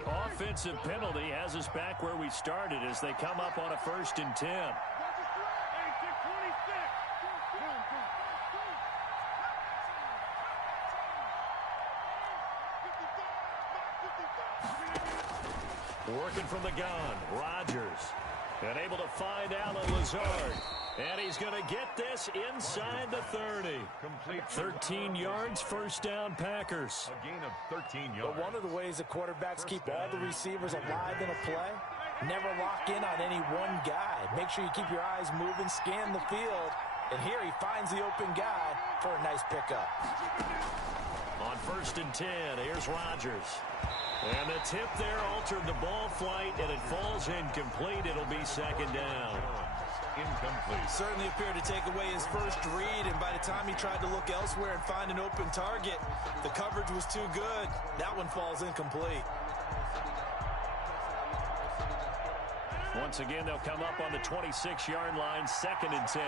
The offensive penalty has us back where we started as they come up on a 1st and 10. Working from the gun, Rodgers. And able to find Alan Lazard. And he's going to get this inside the 30. Complete. 13 yards, 1st down, Packers. A gain of 13 yards. But one of the ways the quarterbacks keep all the receivers alive in a play, never lock in on any one guy. Make sure you keep your eyes moving, scan the field. And here he finds the open guy for a nice pickup. On 1st and 10, here's Rodgers. And the tip there altered the ball flight, and it falls incomplete. It'll be 2nd down. Incomplete. Certainly appeared to take away his first read, and by the time he tried to look elsewhere and find an open target, the coverage was too good. That one falls incomplete. Once again, they'll come up on the 26-yard line, 2nd and 10.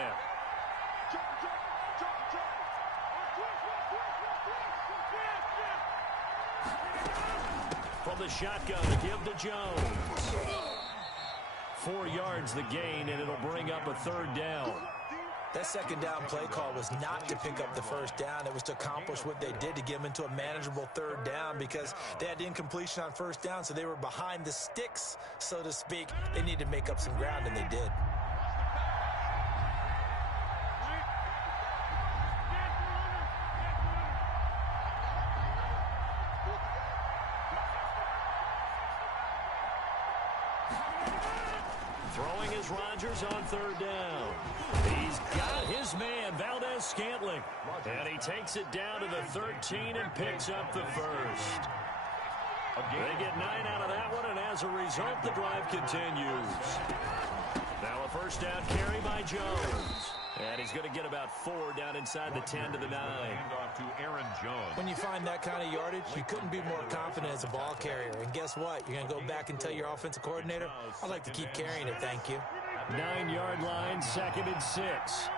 From the shotgun to give to Jones. 4 yards the gain, and it'll bring up a 3rd down. That 2nd down play call was not to pick up the 1st down. It was to accomplish what they did to get them into a manageable 3rd down because they had incompletion on 1st down, so they were behind the sticks, so to speak. They needed to make up some ground, and they did. Throwing is Rodgers on 3rd down. He's got his man, Valdez-Scantling. And he takes it down to the 13 and picks up the 1st. They get 9 out of that one, and as a result, the drive continues. Now a 1st down carry by Jones. And he's going to get about 4 down inside the 10 to the 9. Handoff to Aaron Jones. When you find that kind of yardage, you couldn't be more confident as a ball carrier. And guess what? You're going to go back and tell your offensive coordinator, I'd like to keep carrying it, thank you. 9-yard line, 2nd and 6.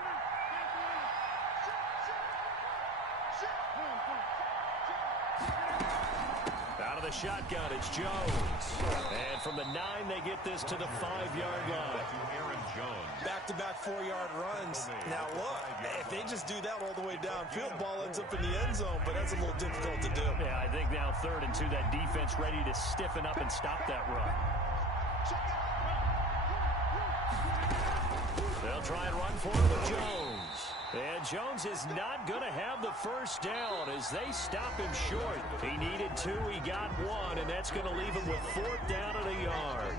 Out of the shotgun, it's Jones. And from the 9, they get this to the 5-yard line. Back-to-back 4-yard runs. Now look, if they just do that all the way downfield, ball ends up in the end zone, but that's a little difficult to do. Yeah, I think now 3rd and 2, that defense ready to stiffen up and stop that run. They'll try and run for it with Jones. And Jones is not going to have the 1st down as they stop him short. He needed 2, he got 1, and that's going to leave him with 4th down and a yard.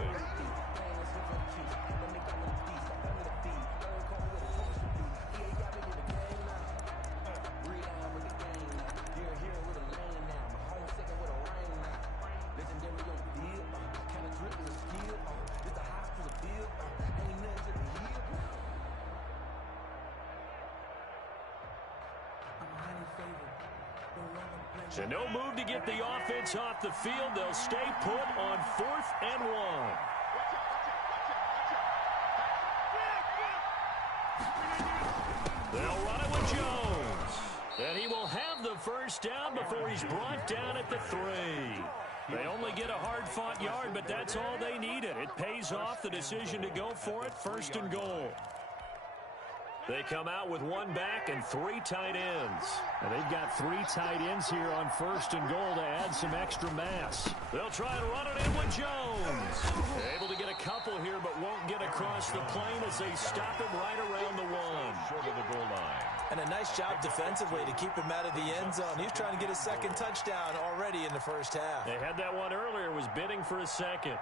So no move to get the offense off the field. They'll stay put on 4th and 1. They'll run it with Jones. And he will have the 1st down before he's brought down at the 3. They only get a hard-fought yard, but that's all they needed. It pays off the decision to go for it, 1st and goal. They come out with 1 back and 3 tight ends. And they've got 3 tight ends here on 1st and goal to add some extra mass. They'll try and run it in with Jones. Able to get a couple here, but won't get across the plane as they stop him right around the 1. Short of the goal line. And a nice job defensively to keep him out of the end zone. He's trying to get his 2nd touchdown already in the 1st half. They had that one earlier, was bidding for a 2nd.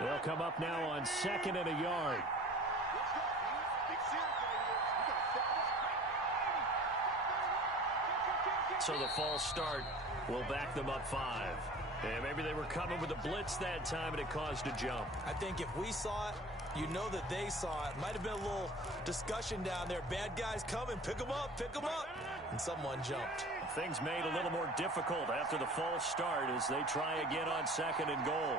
They'll come up now on 2nd and a yard. So the false start will back them up 5. And maybe they were coming with a blitz that time, and it caused a jump. I think if we saw it, you know that they saw it. Might have been a little discussion down there. Bad guys coming. Pick them up. Pick them up. And someone jumped. Things made a little more difficult after the false start as they try again on 2nd and goal.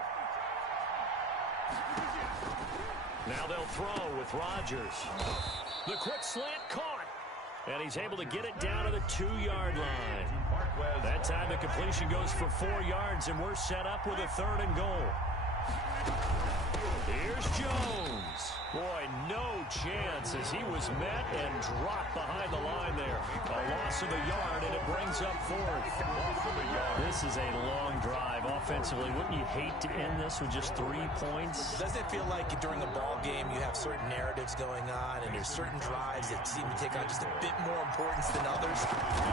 Now they'll throw with Rodgers. The quick slant caught. And he's able to get it down to the 2-yard line. That time the completion goes for 4 yards, and we're set up with a 3rd and goal. Here's Jones. Boy, no chance as he was met and dropped behind the line there. A loss of a yard, and it brings up 4th. This is a long drive offensively. Wouldn't you hate to end this with just 3 points? Doesn't it feel like during a ball game you have certain narratives going on and there's certain drives that seem to take on just a bit more importance than others?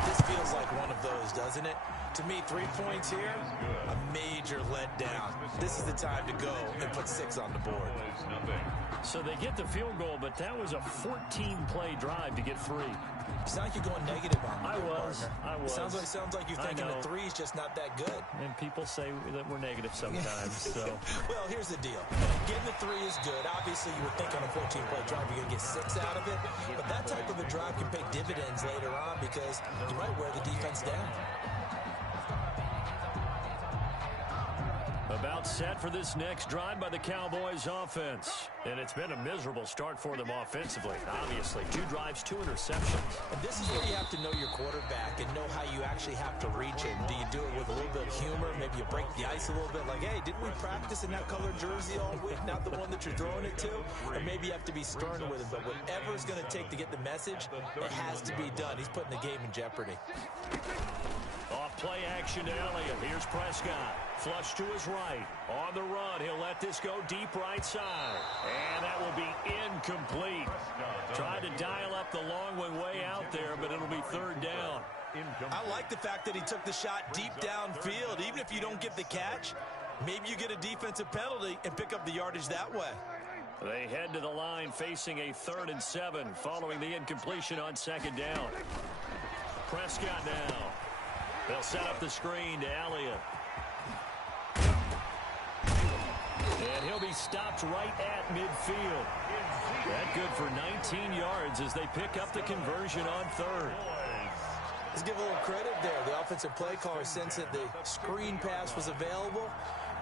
This feels like one of those, doesn't it? To me, 3 points here, a major letdown. This is the time to go and put 6 on the board. So they get the field goal, but that was a 14-play drive to get 3. It's not like you're going negative on me. I was. Sounds like you're thinking the 3 is just not that good. And people say that we're negative sometimes. So. Well, here's the deal. Getting the 3 is good. Obviously, you would think on a 14-play drive you're going to get 6 out of it. But that type of a drive can pay dividends later on because you might wear the defense down. About set for this next drive by the Cowboys offense. And it's been a miserable start for them offensively. Obviously, 2 drives, 2 interceptions. And this is where you have to know your quarterback and know how you actually have to reach him. Do you do it with a little bit of humor? Maybe you break the ice a little bit like, hey, didn't we practice in that colored jersey all week, not the one that you're throwing it to? Or maybe you have to be stern with him. But whatever it's going to take to get the message, it has to be done. He's putting the game in jeopardy. Off play action to Elliott. Here's Prescott. Flush to his right. On the run, he'll let this go deep right side. And that will be incomplete. Tried to dial up the long one way out there, but it'll be 3rd down. I like the fact that he took the shot deep downfield. Even if you don't get the catch, maybe you get a defensive penalty and pick up the yardage that way. They head to the line facing a 3rd and 7 following the incompletion on 2nd down. Prescott now. They'll set up the screen to Elliott. And he'll be stopped right at midfield. That good for 19 yards as they pick up the conversion on 3rd. Let's give a little credit there. The offensive play caller sensed that the screen pass was available.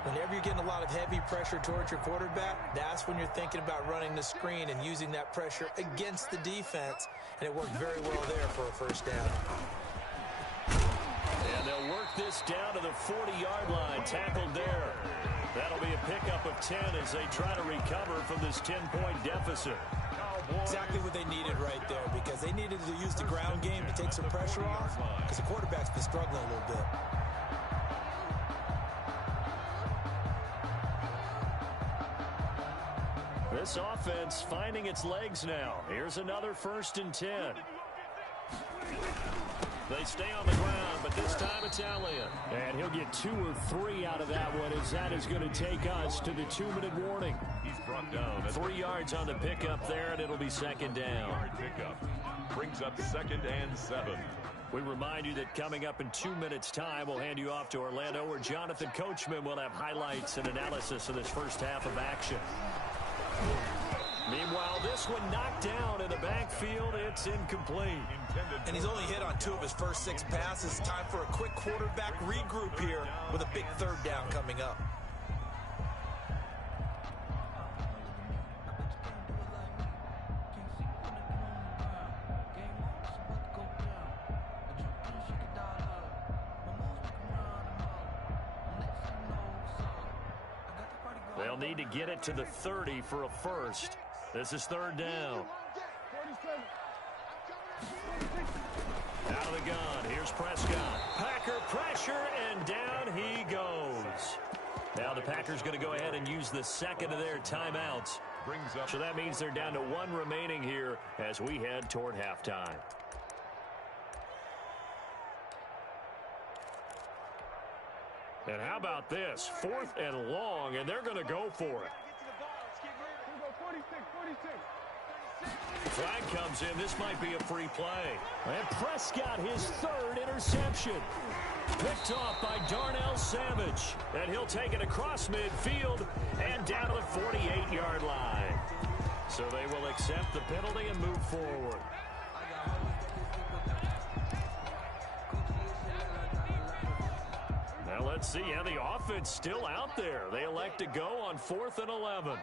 Whenever you're getting a lot of heavy pressure towards your quarterback, that's when you're thinking about running the screen and using that pressure against the defense. And it worked very well there for a 1st down. And they'll work this down to the 40-yard line. Tackled there. That'll be a pickup of 10 as they try to recover from this 10-point deficit. Exactly what they needed right there because they needed to use the ground game to take some pressure off because the quarterback's been struggling a little bit. This offense finding its legs now. Here's another 1st and 10. They stay on the ground, but this time it's Elliott. And he'll get 2 or 3 out of that one as that is going to take us to the 2-minute warning. He's brought down. 3 yards on the pickup there, and it'll be 2nd down. Pickup brings up 2nd and 7. We remind you that coming up in 2 minutes' time, we'll hand you off to Orlando, where Jonathan Coachman will have highlights and analysis of this first half of action. Meanwhile, this one knocked down in the backfield. It's incomplete. And he's only hit on 2 of his first 6 passes. Time for a quick quarterback regroup here with a big 3rd down coming up. They'll need to get it to the 30 for a 1st. This is 3rd down. Out of the gun. Here's Prescott. Packer pressure, and down he goes. Now the Packers going to go ahead and use the 2nd of their timeouts. So that means they're down to 1 remaining here as we head toward halftime. And how about this? 4th and long, and they're going to go for it. Flag comes in. This might be a free play. And Prescott, his 3rd interception. Picked off by Darnell Savage. And he'll take it across midfield and down to the 48-yard line. So they will accept the penalty and move forward. Now let's see how the offense still out there. They elect to go on 4th and 11.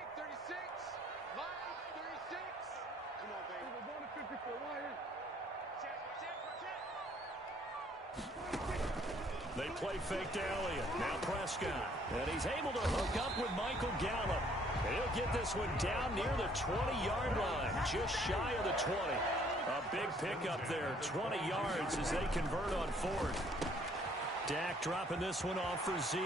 They play fake to Elliott. Now Prescott. And he's able to hook up with Michael Gallup. And he'll get this one down near the 20-yard line, just shy of the 20. A big pickup there, 20 yards as they convert on fourth. Dak dropping this one off for Zeke.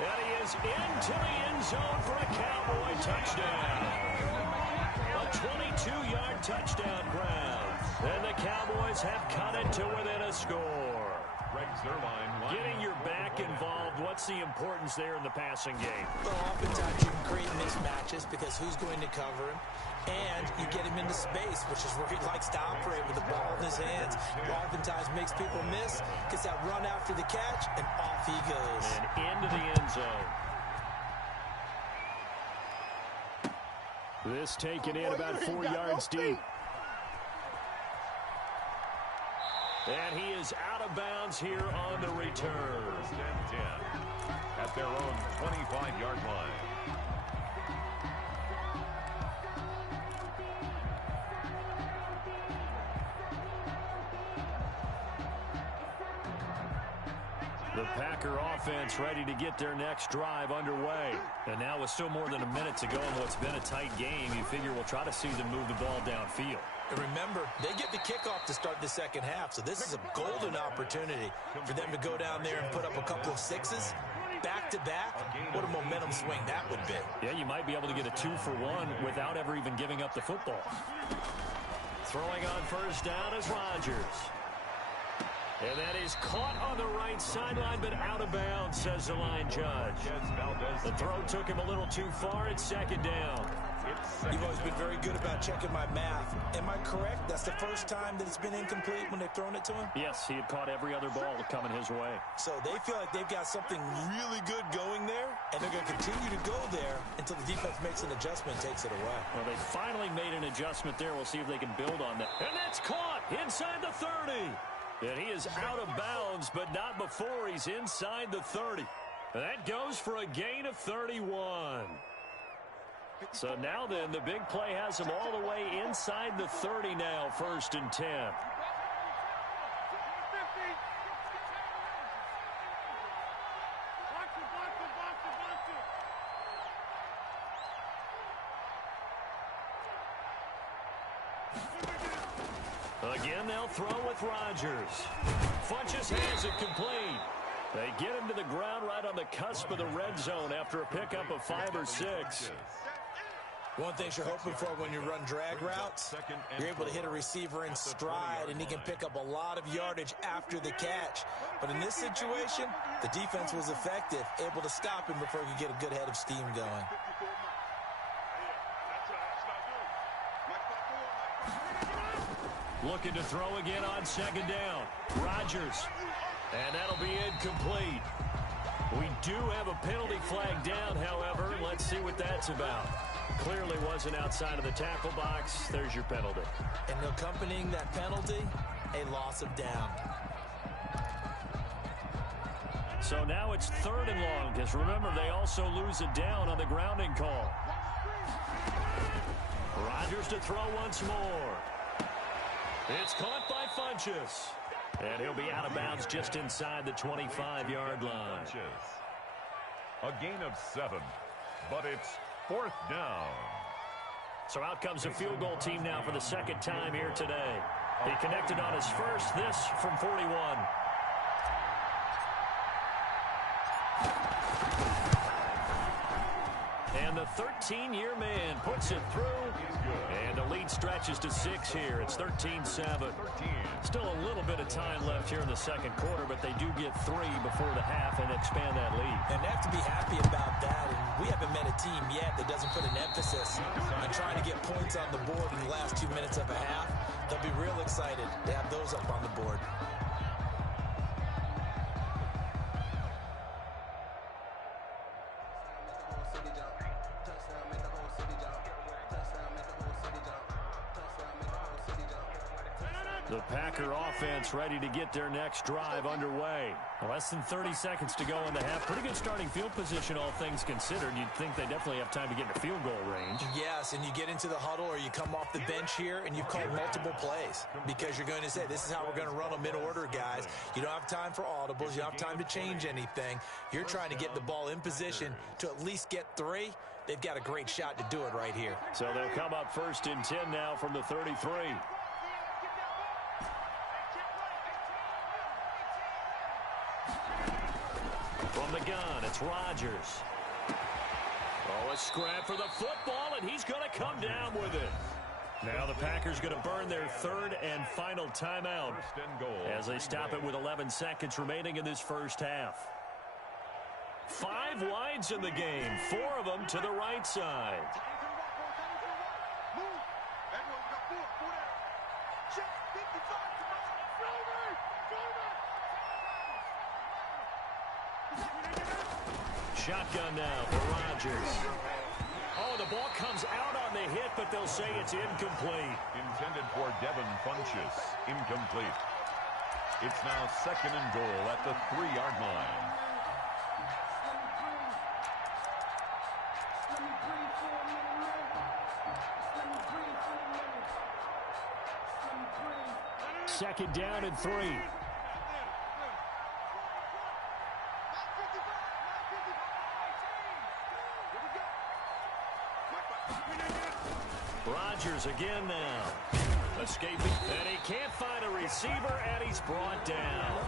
And he is into the end zone for a Cowboy touchdown. A 22-yard touchdown grab. And the Cowboys have cut it to within a score. Getting your back involved, what's the importance there in the passing game? Well, oftentimes you can create mismatches because who's going to cover him? And you get him into space, which is where he likes to operate with the ball in his hands. He oftentimes makes people miss, gets that run after the catch, and off he goes. And into the end zone. This taken in about 4 yards deep. And he is out of bounds here on the return. First and 10 at their own 25-yard line. The Packer offense ready to get their next drive underway. And now with still more than a minute to go in what's been a tight game, you figure we'll try to see them move the ball downfield. And remember, they get the kickoff to start the second half, so this is a golden opportunity for them to go down there and put up a couple of sixes back-to-back. What a momentum swing that would be. Yeah, you might be able to get a 2-for-1 without ever even giving up the football. Throwing on first down is Rodgers. And that is caught on the right sideline, but out of bounds, says the line judge. The throw took him a little too far. It's second down. You've always been very good about checking my math. Am I correct? That's the first time that it's been incomplete when they've thrown it to him? Yes, he had caught every other ball coming his way. So they feel like they've got something really good going there, and they're going to continue to go there until the defense makes an adjustment and takes it away. Well, they finally made an adjustment there. We'll see if they can build on that. And that's caught inside the 30. And he is out of bounds, but not before he's inside the 30. That goes for a gain of 31. So now then, the big play has him all the way inside the 30 now, first and 10. Again, they'll throw with Rodgers. Funches has it complete. They get him to the ground right on the cusp of the red zone after a pickup of 5 or 6. One thing you're hoping for when you run drag routes, you're able to hit a receiver in stride, and he can pick up a lot of yardage after the catch. But in this situation, the defense was effective, able to stop him before he could get a good head of steam going. Looking to throw again on second down. Rodgers. And that'll be incomplete. We do have a penalty flag down, however. Let's see what that's about. Clearly wasn't outside of the tackle box. There's your penalty. And accompanying that penalty, a loss of down. So now it's 3rd and long, because remember, they also lose a down on the grounding call. Rodgers to throw once more. It's caught by Funches. And he'll be out of bounds just inside the 25-yard line. A gain of 7, but it's 4th down. So out comes the field goal team now for the second time here today. He connected on his first, this from 41. And the 13-year man puts it through. And the lead stretches to 6 here. It's 13-7. Still a little bit of time left here in the second quarter, but they do get 3 before the half and expand that lead. And they have to be happy about that. And we haven't met a team yet that doesn't put an emphasis on trying to get points on the board in the last 2 minutes of a half. They'll be real excited to have those up on the board. The Packer offense ready to get their next drive underway. Less than 30 seconds to go in the half. Pretty good starting field position, all things considered. You'd think they definitely have time to get into field goal range. Yes, and you get into the huddle or you come off the bench here and you've called multiple plays because you're going to say, this is how we're going to run them in order, guys. You don't have time for audibles. You don't have time to change anything. You're trying to get the ball in position to at least get 3. They've got a great shot to do it right here. So they'll come up 1st and 10 now from the 33. From the gun, it's Rodgers. Oh, a scrap for the football, and he's going to come down with it. Now the Packers going to burn their 3rd and final timeout as they stop it with 11 seconds remaining in this first half. 5 wides in the game, 4 of them to the right side. Shotgun now for Rodgers. Oh, the ball comes out on the hit, but they'll say it's incomplete. Intended for Devin Funchess. Incomplete. It's now 2nd and goal at the 3-yard line. Second down and 3. Rodgers again now. Escaping. And he can't find a receiver, and he's brought down.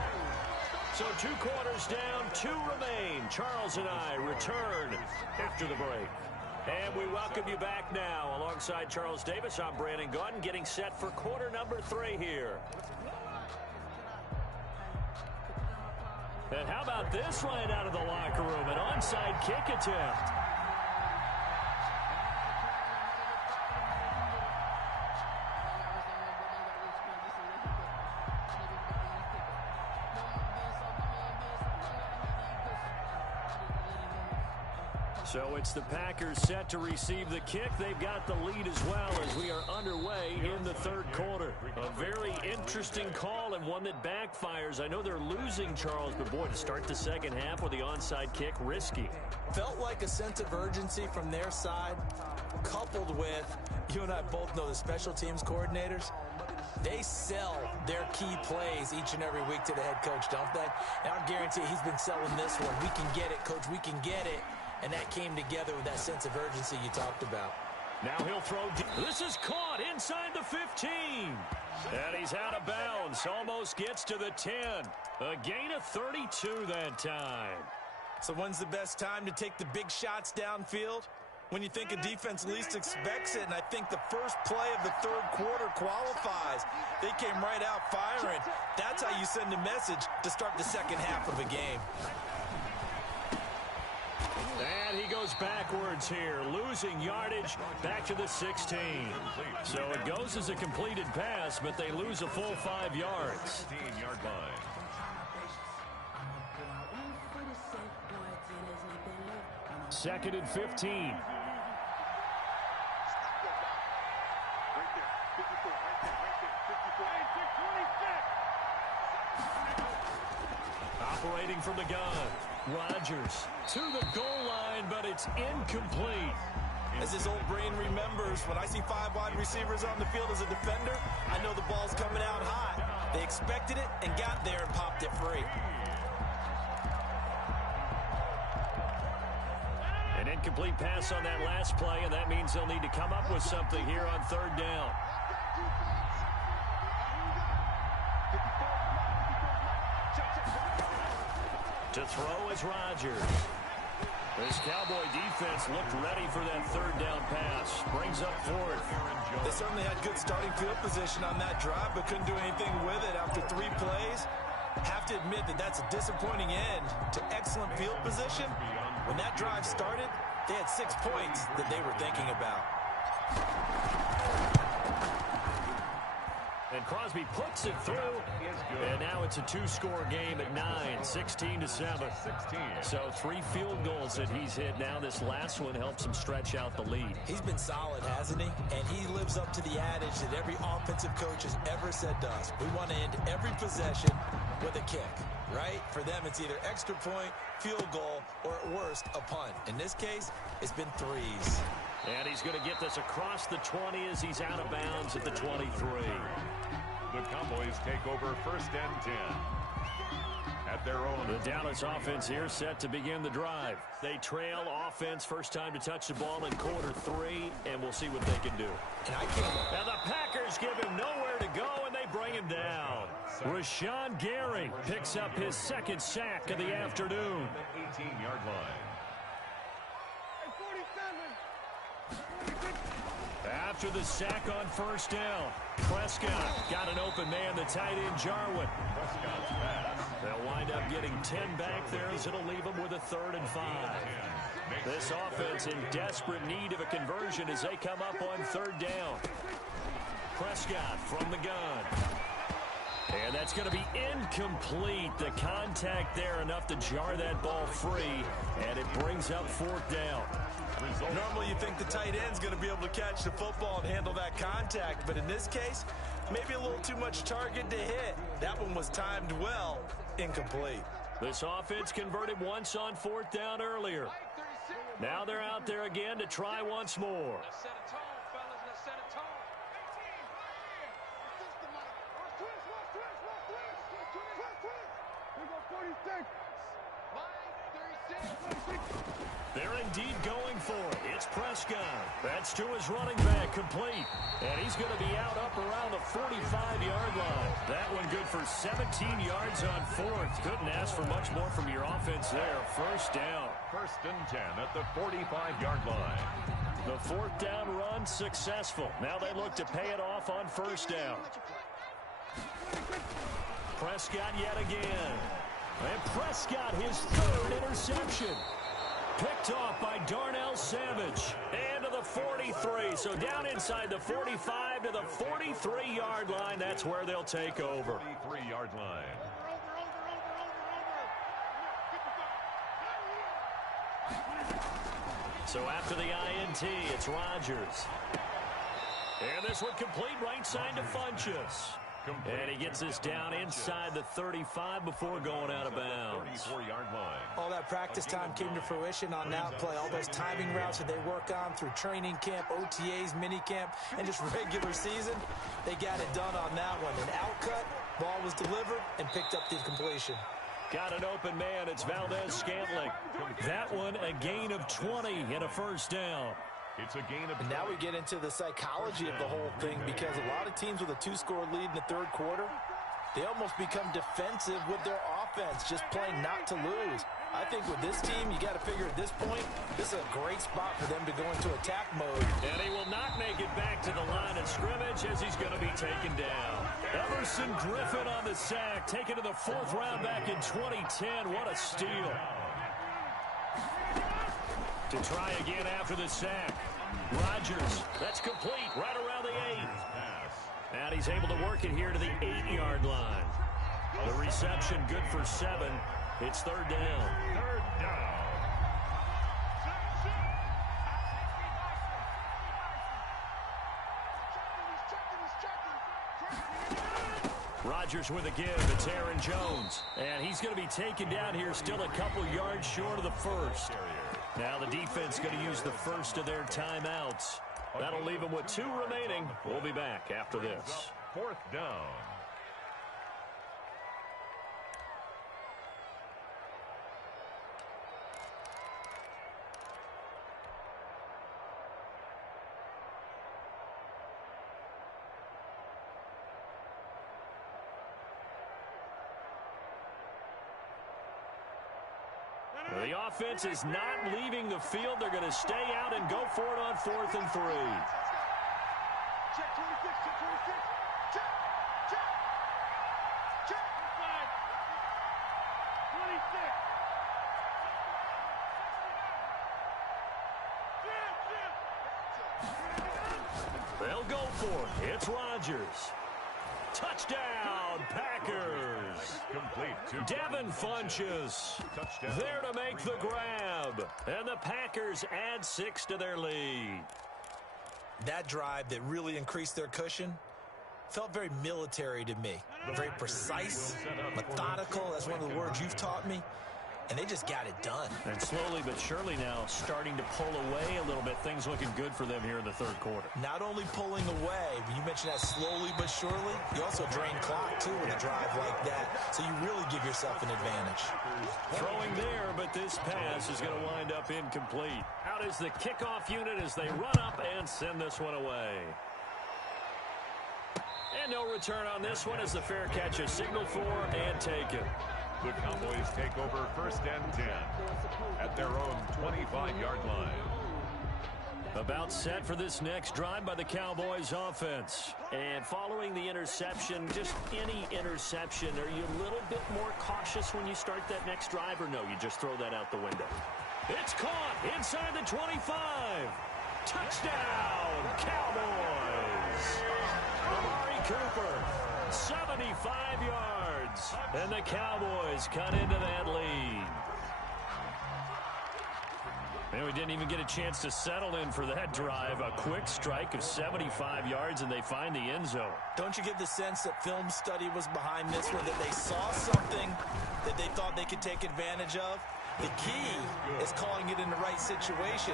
So 2 quarters down, 2 remain. Charles and I return after the break. And we welcome you back now. Alongside Charles Davis, I'm Brandon Gaudin, getting set for quarter number 3 here. And how about this right out of the locker room? An onside kick attempt. So it's the Packers set to receive the kick. They've got the lead as well as we are underway in the 3rd quarter. A very interesting call and one that backfires. I know they're losing, Charles, but boy, to start the second half with the onside kick, risky. Felt like a sense of urgency from their side, coupled with, you and I both know the special teams coordinators, they sell their key plays each and every week to the head coach, don't they? And I guarantee he's been selling this one. We can get it, coach, we can get it. And that came together with that sense of urgency you talked about. Now he'll throw deep. This is caught inside the 15. And he's out of bounds. Almost gets to the 10. A gain of 32 that time. So when's the best time to take the big shots downfield? When you think a defense least expects it, and I think the first play of the 3rd quarter qualifies. They came right out firing. That's how you send a message to start the second half of a game. And he goes backwards here, losing yardage back to the 16. So it goes as a completed pass, but they lose a full 5 yards. 15-yard line. Second and 15. Operating from the gun. Rodgers to the goal line, but it's incomplete. As his old brain remembers, when I see 5 wide receivers on the field as a defender, I know the ball's coming out high. They expected it and got there and popped it free. An incomplete pass on that last play, and that means they'll need to come up with something here on 3rd down. To throw is Rodgers. This Cowboy defense looked ready for that 3rd down pass. Brings up 4th. They certainly had good starting field position on that drive, but couldn't do anything with it after 3 plays. Have to admit that that's a disappointing end to excellent field position. When that drive started, they had 6 points that they were thinking about. And Crosby puts it through. And now it's a two-score game at 9, 16-7. So 3 field goals that he's hit now. This last one helps him stretch out the lead. He's been solid, hasn't he? And he lives up to the adage that every offensive coach has ever said to us. We want to end every possession with a kick, right? For them, it's either extra point, field goal, or at worst, a punt. In this case, it's been threes. And he's going to get this across the 20 as he's out of bounds at the 23. The Cowboys take over 1st and 10. At their own. The Dallas offense here set to begin the drive. They trail offense, first time to touch the ball in quarter 3, and we'll see what they can do. And the Packers give him nowhere to go, and they bring him down. Rashawn Gary picks up his 2nd sack of the afternoon. 18-yard line. After the sack on 1st down, Prescott got an open man, the tight end Jarwin. Prescott's pass. They'll wind up getting 10 back there as it'll leave them with a 3rd and 5. This offense in desperate need of a conversion as they come up on 3rd down. Prescott from the gun. And that's going to be incomplete. The contact there enough to jar that ball free, and it brings up 4th down. Normally you think the tight end's going to be able to catch the football and handle that contact, but in this case, maybe a little too much target to hit. That one was timed well, incomplete. This offense converted once on 4th down earlier. Now they're out there again to try once more. They're indeed going for it. It's Prescott. That's to his running back, complete. And he's going to be out up around the 45-yard line. That one good for 17 yards on 4th. Couldn't ask for much more from your offense there. 1st down. 1st and 10 at the 45-yard line. The 4th down run successful. Now they look to pay it off on 1st down. Prescott yet again. And Prescott, his 3rd interception. Picked off by Darnell Savage. And to the 43. So down inside the 45 to the 43-yard line. That's where they'll take over. 43-yard line. So after the INT, it's Rodgers. And this one complete right side to Funchess. And he gets this down inside the 35 before going out of bounds. 34-yard line. All that practice time came to fruition on that play. All those timing routes that they work on through training camp, OTAs, minicamp, and just regular season, they got it done on that one. An outcut, ball was delivered, and picked up the completion. Got an open man. It's Valdez-Scantling. That one a gain of 20 and a 1st down. It's a gain of. And now we get into the psychology of the whole thing, because a lot of teams with a 2-score lead in the 3rd quarter, they almost become defensive with their offense, just playing not to lose. I think with this team, you got to figure at this point, this is a great spot for them to go into attack mode. And he will not make it back to the line of scrimmage as he's going to be taken down. Emerson Griffin on the sack, taken to the 4th round back in 2010. What a steal. To try again after the sack. Rodgers, that's complete right around the 8. And he's able to work it here to the 8-yard line. The reception good for 7. It's 3rd down. 3rd down. Rodgers with a give. It's Aaron Jones. And he's going to be taken down here still a couple yards short of the 1st. Now the defense going to use the 1st of their timeouts. That'll leave them with 2 remaining. We'll be back after this. 4th down. The offense is not leaving the field. They're going to stay out and go for it on 4th and 3. Check 26, check 26. Check, check, check. 26. They'll go for it. It's Rodgers. Touchdown, Packers. Complete. Devin Funchess there to make the grab. And the Packers add 6 to their lead. That drive that really increased their cushion felt very military to me. Very precise, methodical. That's one of the words you've taught me. And they just got it done. And slowly but surely now starting to pull away a little bit. Things looking good for them here in the third quarter. Not only pulling away, but you mentioned that slowly but surely. You also drain clock, too, with a drive like that. So you really give yourself an advantage. Throwing there, but this pass is going to wind up incomplete. Out is the kickoff unit as they run up and send this one away. And no return on this one as the fair catch is signaled for and taken. The Cowboys take over 1st and 10 at their own 25-yard line. About set for this next drive by the Cowboys offense. And following the interception, just any interception, are you a little bit more cautious when you start that next drive, or no, you just throw that out the window? It's caught inside the 25. Touchdown, Cowboys. Amari Cooper, 75 yards. And the Cowboys cut into that lead. And we didn't even get a chance to settle in for that drive. A quick strike of 75 yards, and they find the end zone. Don't you get the sense that film study was behind this one, that they saw something that they thought they could take advantage of? The key is calling it in the right situation,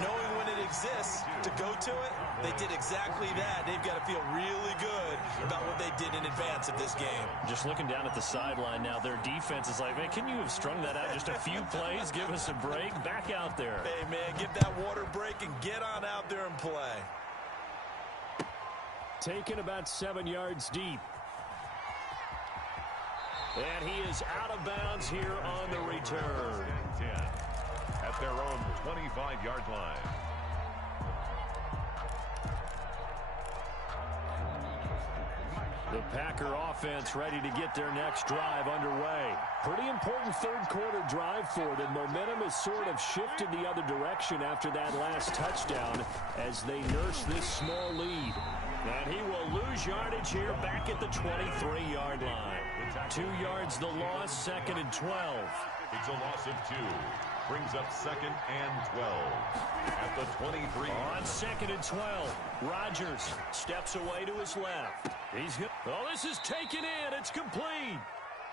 knowing when it exists to go to it. They did exactly that. They've got to feel really good about what they did in advance of this game. Just looking down at the sideline now, their defense is like, man, can you have strung that out just a few plays? Give us a break. Back out there. Hey, man, give that water break and get on out there and play. Taken about 7 yards deep. And he is out of bounds here on the return. 10 at their own 25-yard line. The Packer offense ready to get their next drive underway. Pretty important third quarter drive for them. Momentum has sort of shifted the other direction after that last touchdown as they nurse this small lead. And he will lose yardage here back at the 23-yard line. 2 yards the loss, 2nd and 12. It's a loss of 2. Brings up 2nd and 12 at the 23. On 2nd and 12, Rodgers steps away to his left. He's hit. Oh, this is taken in. It's complete.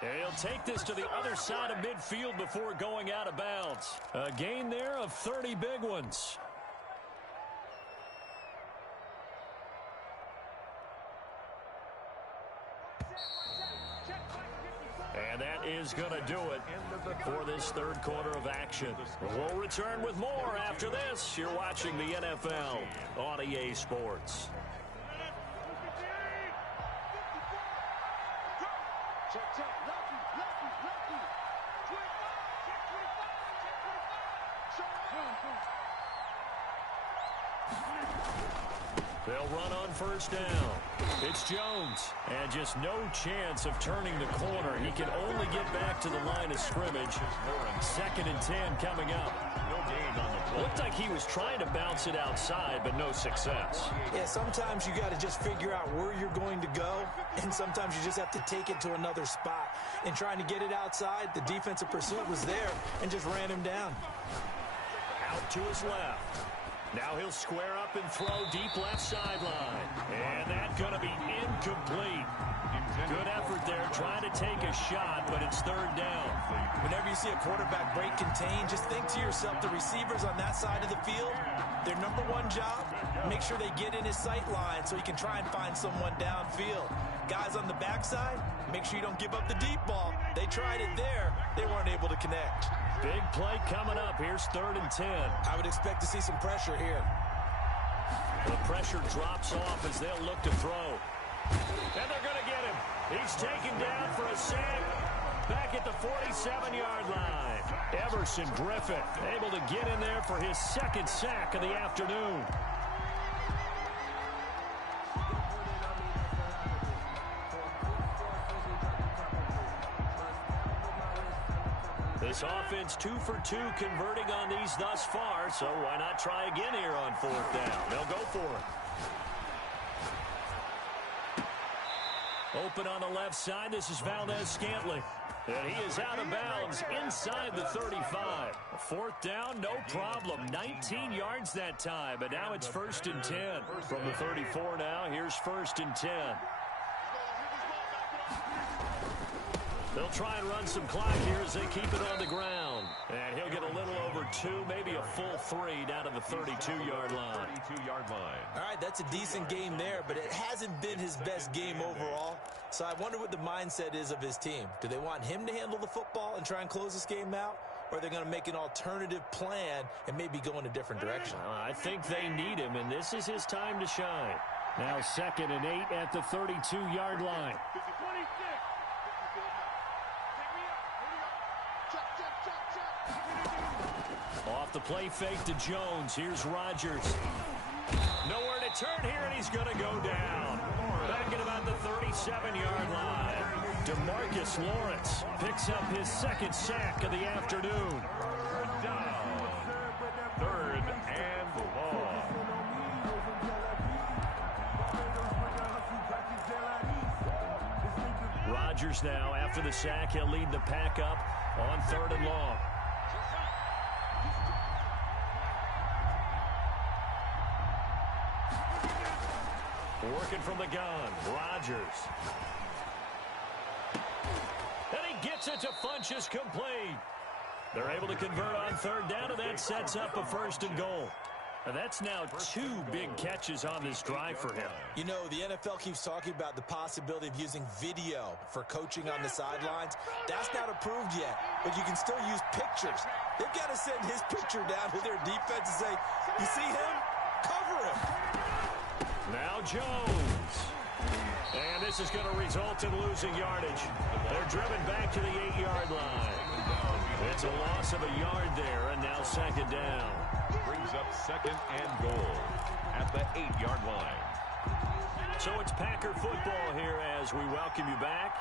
And he'll take this to the other side of midfield before going out of bounds. A gain there of 30 big ones. And that is going to do it for this third quarter of action. We'll return with more after this. You're watching the NFL on EA Sports. They'll run on first down. It's Jones. And just no chance of turning the corner. He can only get back to the line of scrimmage. 2nd and 10 coming up. No gain on the play. Looked like he was trying to bounce it outside, but no success. Yeah, sometimes you got to just figure out where you're going to go, and sometimes you just have to take it to another spot. And trying to get it outside, the defensive pursuit was there and just ran him down. Out to his left. Now he'll square up and throw deep left sideline. And that's going to be incomplete. Good effort there trying to take a shot, but it's 3rd down. Whenever you see a quarterback break contain, just think to yourself, the receivers on that side of the field, their number one job, make sure they get in his sight line so he can try and find someone downfield. Guys on the backside, make sure you don't give up the deep ball. They tried it there. They weren't able to connect. Big play coming up. Here's 3rd and 10. I would expect to see some pressure here. The pressure drops off as they'll look to throw. And they're going to get him. He's taken down for a sack back at the 47-yard line. Everson Griffin able to get in there for his 2nd sack of the afternoon. This offense 2 for 2 converting on these thus far, so why not try again here on 4th down? They'll go for it. Open on the left side. This is Valdez-Scantling. And he is out of bounds inside the 35. A fourth down, no problem. 19 yards that time, but now it's 1st and 10. From the 34 now, here's 1st and 10. They'll try and run some clock here as they keep it on the ground. And he'll get a little over 2, maybe a full 3 down to the 32-yard line. 32-yard line. All right, that's a decent game there, but it hasn't been his best game overall. So I wonder what the mindset is of his team. Do they want him to handle the football and try and close this game out? Or are they going to make an alternative plan and maybe go in a different direction? I think they need him, and this is his time to shine. Now 2nd and 8 at the 32-yard line. Off the play fake to Jones. Here's Rodgers. Nowhere to turn here, and he's going to go down. Back at about the 37-yard line. DeMarcus Lawrence picks up his 2nd sack of the afternoon. Down. 3rd and long. Rodgers now, after the sack, he'll lead the pack up on 3rd and long. Working from the gun, Rodgers. And he gets it to Funchess, complete. They're able to convert on 3rd down, and that sets up a 1st and goal. And that's now 2 big catches on this drive for him. You know, the NFL keeps talking about the possibility of using video for coaching on the sidelines. That's not approved yet, but you can still use pictures. They've got to send his picture down to their defense and say, you see him? Cover him. Now Jones. And this is going to result in losing yardage. They're driven back to the 8-yard line. It's a loss of a yard there, and now 2nd down. Brings up 2nd and goal at the 8-yard line. So it's Packer football here as we welcome you back.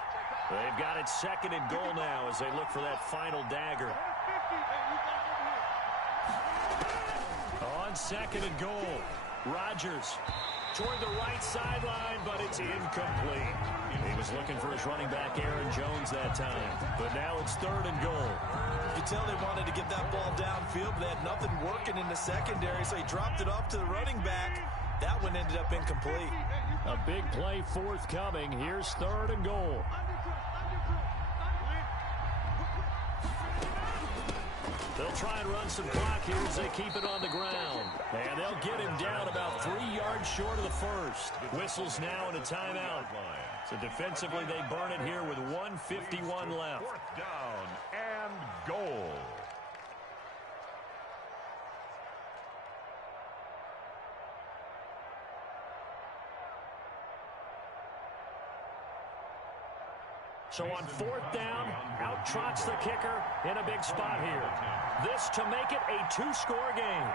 They've got it 2nd and goal now as they look for that final dagger. On 2nd and goal, Rodgers toward the right sideline, but it's incomplete. He was looking for his running back, Aaron Jones, that time. But now it's 3rd and goal. You can tell they wanted to get that ball downfield, but they had nothing working in the secondary, so he dropped it off to the running back. That one ended up incomplete. A big play forthcoming. Here's 3rd and goal. They'll try and run some clock here as they keep it on the ground. And they'll get him down about 3 yards short of the 1st. Whistles now and a timeout. So defensively, they burn it here with 1:51 left. 4th down and goal. So on 4th down, out trots the kicker in a big spot here. This to make it a 2-score game.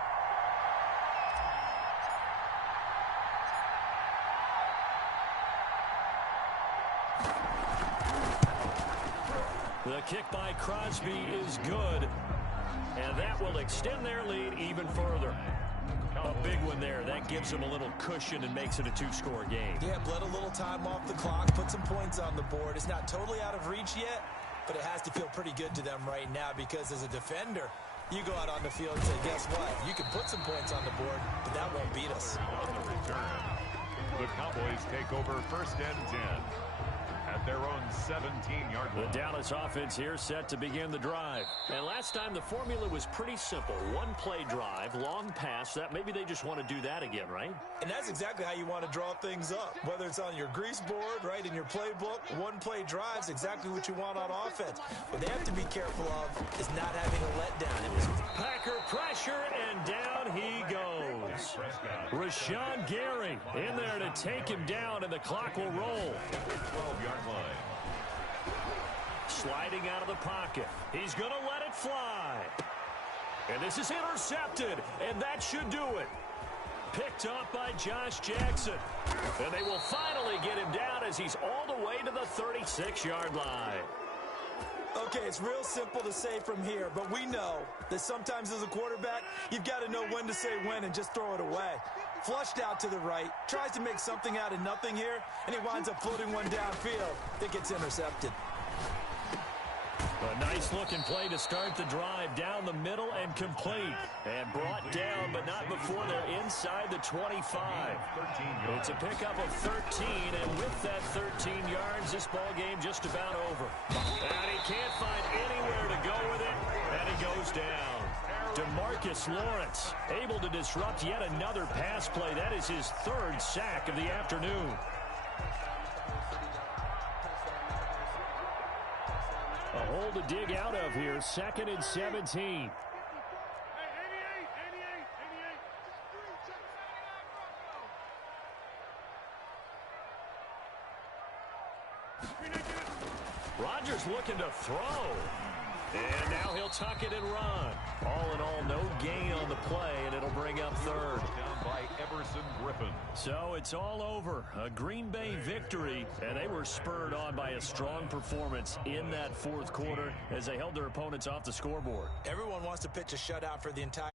The kick by Crosby is good, and that will extend their lead even further. A big one there. That gives them a little cushion and makes it a 2-score game. Yeah, bled a little time off the clock, put some points on the board. It's not totally out of reach yet, but it has to feel pretty good to them right now because as a defender, you go out on the field and say, guess what? You can put some points on the board, but that won't beat us. On the return, the Cowboys take over 1st and 10 at their own 17-yard line. The Dallas offense here set to begin the drive. And last time the formula was pretty simple. 1-play drive, long pass. That maybe they just want to do that again, right? And that's exactly how you want to draw things up. Whether it's on your grease board, right, in your playbook, 1-play drives exactly what you want on offense. What they have to be careful of is not having a letdown. Packer pressure, and down he goes. Rashawn Gary in there to take him down, and the clock will roll. 12-yard line. Sliding out of the pocket. He's going to let it fly. And this is intercepted, and that should do it. Picked up by Josh Jackson. And they will finally get him down as he's all the way to the 36-yard line. Okay, it's real simple to say from here, but we know that sometimes as a quarterback, you've got to know when to say when and just throw it away. Flushed out to the right, tries to make something out of nothing here, and he winds up floating one downfield that gets intercepted. A nice-looking play to start the drive down the middle and complete. And brought down, but not before they're inside the 25. It's a pickup of 13, and with that 13 yards, this ball game just about over. And he can't find anywhere to go with it, and he goes down. DeMarcus Lawrence able to disrupt yet another pass play. That is his third sack of the afternoon. A hole to dig out of here, 2nd and 17. Rodgers looking to throw. And now he'll tuck it and run. All in all, no gain on the play, and it'll bring up third. Down by Everson Griffin. So it's all over. A Green Bay victory, and they were spurred on by a strong performance in that fourth quarter as they held their opponents off the scoreboard. Everyone wants to pitch a shutout for the entire